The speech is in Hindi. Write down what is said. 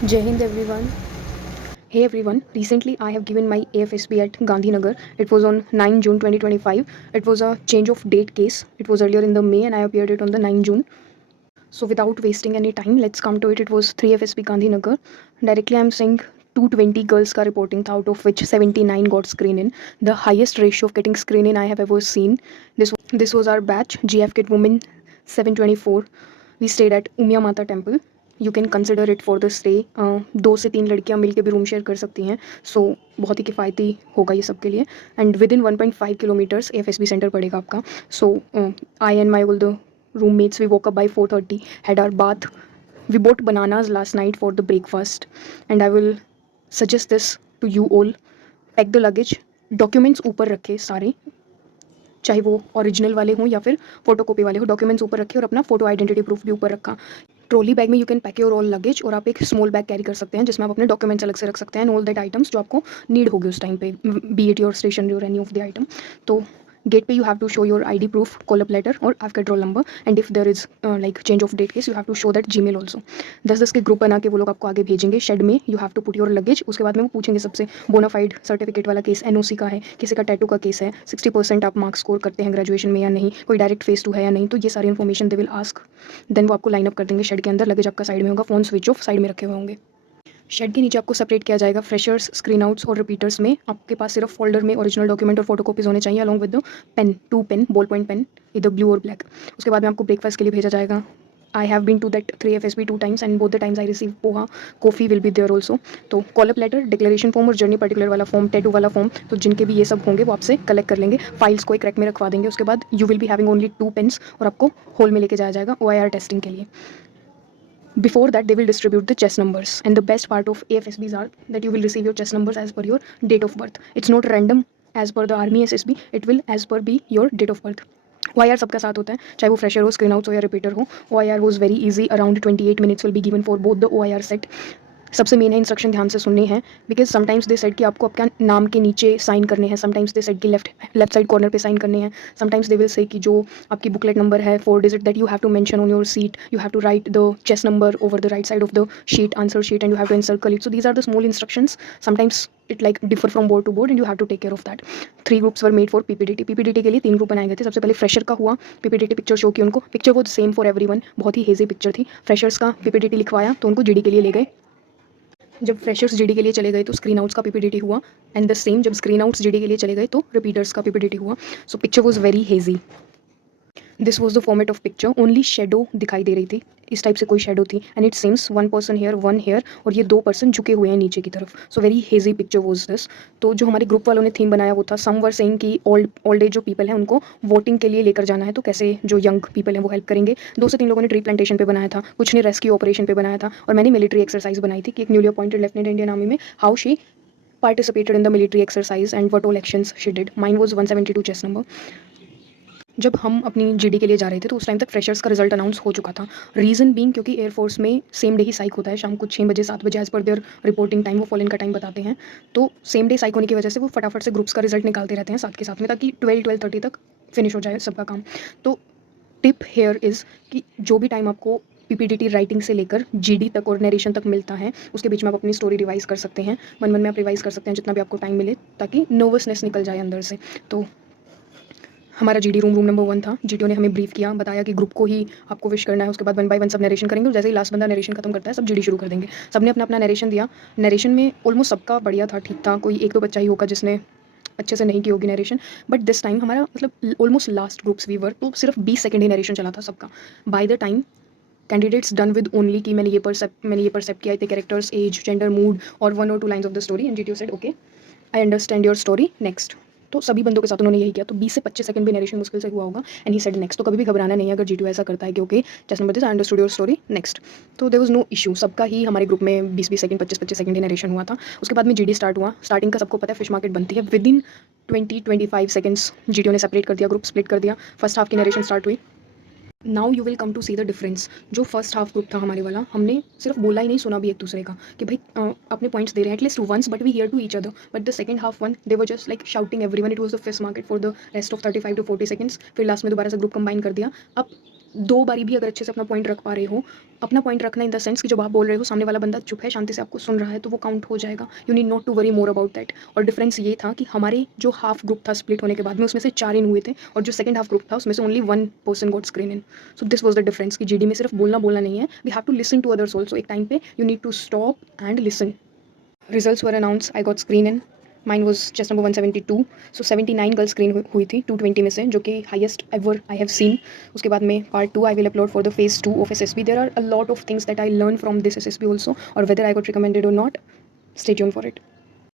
Jai Hind everyone. Hey everyone, recently I have given my AFSB at Gandhinagar. It was on 9 June 2025. It was a change of date case. It was earlier in the May and I appeared it on the 9 June. So without wasting any time, let's come to it. It was 3 FSB Gandhinagar. Directly I'm saying 220 girls ka reporting tha, out of which 79 got screen in. The highest ratio of getting screen in I have ever seen. This was our batch, GF Kit Women 724. We stayed at Umiya माता temple. You can consider it for the stay. 2 से 3 लड़कियां मिलकर भी रूम शेयर कर सकती हैं. सो बहुत ही किफ़ायती होगा ये सब के लिए. And within 1.5 kilometres AFSB centre पड़ेगा आपका. So I and my all the roommates, we woke up by 4:30, had our bath, we bought bananas last night for the breakfast, and I will suggest this to you all. Pack the luggage, documents ऊपर रखे सारे, चाहे वो ओरिजिनल वाले हों या फिर फोटोकॉपी वाले हो. डॉक्यूमेंट्स ऊपर रखे और अपना फोटो आइडेंटिटी प्रूफ भी ऊपर रखा. ट्रॉली बैग में you can pack your all luggage, और आप एक स्मॉल बैग कैरी कर सकते हैं जिसमें आप अपने डॉक्यूमेंट्स अलग से रख सकते हैं. ऑल दैट आइटम्स जो आपको नीड होगी उस टाइम पे, बी इट योर स्टेशनरी और एनी ऑफ द आइटम. तो गेट पे you have to show your ID proof, call up letter और आपका roll number. And if there is like change of date case, you have to show that Gmail also. 10-10 के ग्रुप बना के वो लोग आपको आगे भेजेंगे. शेड में you have to put your luggage. उसके बाद में वो पूछेंगे सबसे बोनाफाइड सर्टिफिकेट वाला केस, NOC का है, किसी का टैटू का केस है, 60% आप मार्क्स स्कोर करते हैं ग्रेजुएशन में या नहीं, कोई डायरेक्ट फेस टू है या नहीं. तो ये सारी information they will ask. Then वो आपको लाइन अप कर देंगे शेड के अंदर. लगेज आपका साइड में होगा, फोन स्विच ऑफ साइड में रखे हुए होंगे. शेड के नीचे आपको सेपरेट किया जाएगा फ्रेशर्स, स्क्रीन आउट्स और रिपीटर्स में. आपके पास सिर्फ फोल्डर में ओरिजिनल डॉक्यूमेंट और फोटोकॉपीज होने चाहिए, along with the pen, 2 pen, ball point pen, इधर ब्लू और ब्लैक. उसके बाद में आपको ब्रेकफास्ट के लिए भेजा जाएगा. I have been to that 3 FSB 2 times and both the times I receive poha, coffee will be there also. तो call up letter, declaration form और जर्नी पर्टिकुलर वाला फॉर्म, टैटू वाला फॉर्म, तो जिनके भी ये सब होंगे वो आपसे कलेक्ट कर लेंगे. फाइल्स को एक रैक में रखवा देंगे. उसके बाद you will be having only 2 pens और आपको हॉल में लेके जाया जाएगा OIR टेस्टिंग के लिए. Before that, they will distribute the chest numbers. And the best part of AFSBs are that you will receive your chest numbers as per your date of birth. It's not random as per the Army SSB. It will as per be your date of birth. OIR सबका साथ होता है, चाहे वो फ्रेशर हो, स्क्रीन आउट्स हो या रिपीटर हो. OIR was very easy. Around 28 minutes will be given for both the OIR set. सबसे मेन है इंस्ट्रक्शन ध्यान से सुननी है, बिकॉज समटाइम्स दे सेड कि आपको आपका नाम के नीचे साइन करने हैं, समटाइम्स दे सेड कि लेफ्ट साइड कॉर्नर पे साइन करने हैं, समटाइम्स दे विल से कि जो आपकी बुकलेट नंबर है 4 digit that you have to mention on your seat, you have to write the chest number over the right side of the sheet, answer sheet, and you have to encircle it. So these are the small instructions. Sometimes it like differ from board to board and you have to take care of that. 3 groups were made for PPDT के लिए 3 ग्रुप बनाए गए थे. सबसे पहले फ्रेशर का हुआ, PPDT पिक्चर शो की उनको. पिक्चर वो सेम फॉर एवरीवन, बहुत ही हेजी पिक्चर थी. फ्रेशर्स का PPDT लिखवाया तो उनको GD के लिए ले गए. जब फ्रेशर्स GD के लिए चले गए तो स्क्रीन आउट्स का PPDT हुआ. एंड द सेम जब स्क्रीन आउट्स GD के लिए चले गए तो रिपीटर्स का PPDT हुआ. So picture was very hazy. This was the format of picture. Only shadow दिखाई दे रही थी, इस टाइप से कोई शेडो थी. And it seems 1 person here 1 here, और ये 2 पर्सन झुके हुए हैं नीचे की तरफ. So very hazy picture was this. तो जो हमारे ग्रुप वालों ने थीम बनाया वो था सम वर सेइंग कि ओल्ड एज जो पीपल हैं उनको वोटिंग के लिए लेकर जाना है, तो कैसे जो यंग पीपल हैं वो हेल्प करेंगे. 2 से 3 लोगों ने ट्री प्लांटेशन पे बनाया था, कुछ ने रेस्क्यू ऑपरेशन पे बनाया था, और मैंने मिलिट्री एक्सरसाइज बनाई थी कि एक newly appointed lieutenant Indian army में how she participated in the military exercise and what all actions she did. Mine was 172 chest number. जब हम अपनी GD के लिए जा रहे थे तो उस टाइम तक फ्रेशर्स का रिजल्ट अनाउंस हो चुका था. रीज़न बीइंग क्योंकि एयरफोर्स में सेम डे ही साइक होता है, शाम को 6 बजे 7 बजे as per their reporting time, वो फॉल इन का टाइम बताते हैं. तो सेम डे साइक होने की वजह से वो फटाफट से ग्रुप्स का रिजल्ट निकालते रहते हैं साथ के साथ में, ताकि 12-12:30 तक फिनिश हो जाए सबका काम. तो टिप हेयर इज़ कि जो भी टाइम आपको PPDT राइटिंग से लेकर GD तक और नरेशन तक मिलता है, उसके बीच में आप अपनी स्टोरी रिवाइज़ कर सकते हैं. मन मन में आप रिवाइज़ कर सकते हैं जितना भी आपको टाइम मिले, ताकि नर्वसनेस निकल जाए अंदर से. तो हमारा GD रूम नंबर 1 था. GTO ने हमें ब्रीफ किया, बताया कि ग्रुप को ही आपको विश करना है. उसके बाद 1 बाय 1 सब नरेशन करेंगे, और जैसे ही लास्ट बंदा नरेशन खत्म करता है सब GD शुरू कर देंगे. सबने अपना अपना नरेशन दिया. नरेशन में ऑलमोस्ट सबका बढ़िया था, ठीक था. कोई 1-2 बच्चा ही होगा जिसने अच्छे से नहीं की होगी नरेशन. बट दिस टाइम हमारा मतलब almost last groups we were, तो सिर्फ 20 सेकंड ही नरेशन चला था सबका. By the time candidates done with only कि मैंने ये परसेप्ट किया थे, कैरेक्टर्स, एज, जेंडर, मूड और 1 और 2 lines of the story. And GTO said okay, I understand your story, next. तो सभी बंदों के साथ उन्होंने यही किया. तो 20 से 25 सेकंड भी नरेशन मुश्किल से हुआ होगा. And he said next. तो कभी भी घबराना नहीं है अगर GTO ऐसा करता है कि okay just number this, I understood your story, next. तो देयर वाज नो इशू. सबका ही हमारे ग्रुप में 20-20 सेकंड 25-25 सेकंड ही नरेशन हुआ था. उसके बाद में GD स्टार्ट हुआ. स्टार्टिंग का सबको पता है फिश मार्केट बनती है. विद इन 20-25 सेकंड्स GTO ने सेपरेट कर दिया, ग्रुप स्प्लिट कर दिया. फर्स्ट हाफ की नरेशन स्टार्ट हुई. Now you will come to see the difference. जो फर्स्ट हाफ ग्रुप था हमारे वाला, हमने सिर्फ बोला ही नहीं, सुना भी एक दूसरे का कि भाई अपने पॉइंट्स दे रहे हैं at least once, but we hear to each other. But the second half one they were just like shouting everyone. It was the fish market for the rest of 35 to 40 seconds. फिर लास्ट में दोबारा से ग्रुप कंबाइन कर दिया. अब 2 बारी भी अगर अच्छे से अपना पॉइंट रख पा रहे हो, अपना पॉइंट रखना इन द सेंस कि जब आप बोल रहे हो सामने वाला बंदा चुप है, शांति से आपको सुन रहा है, तो वो काउंट हो जाएगा। You need not to worry more about that. और डिफरेंस ये था कि हमारे जो हाफ ग्रुप था स्प्लिट होने के बाद में, उसमें से 4 इन हुए थे, और जो सेकंड हाफ ग्रुप था उसमें से only 1 person got screen in. So this was the difference कि जीडी में सिर्फ बोलना बोलना नहीं है, we have to listen to others also. एक टाइम पे you need to stop and listen. Results were announced. I got screen in. Mine was chest number 172. So 79 girl screen हुई थी 220 में से, जो कि highest ever I have seen. उसके बाद में part 2 I will upload for the phase 2 of SSB. There are a lot of things that I learn from this SSB also, और वेदर आई गॉट रिकमेंडेड और not, stay tune for it.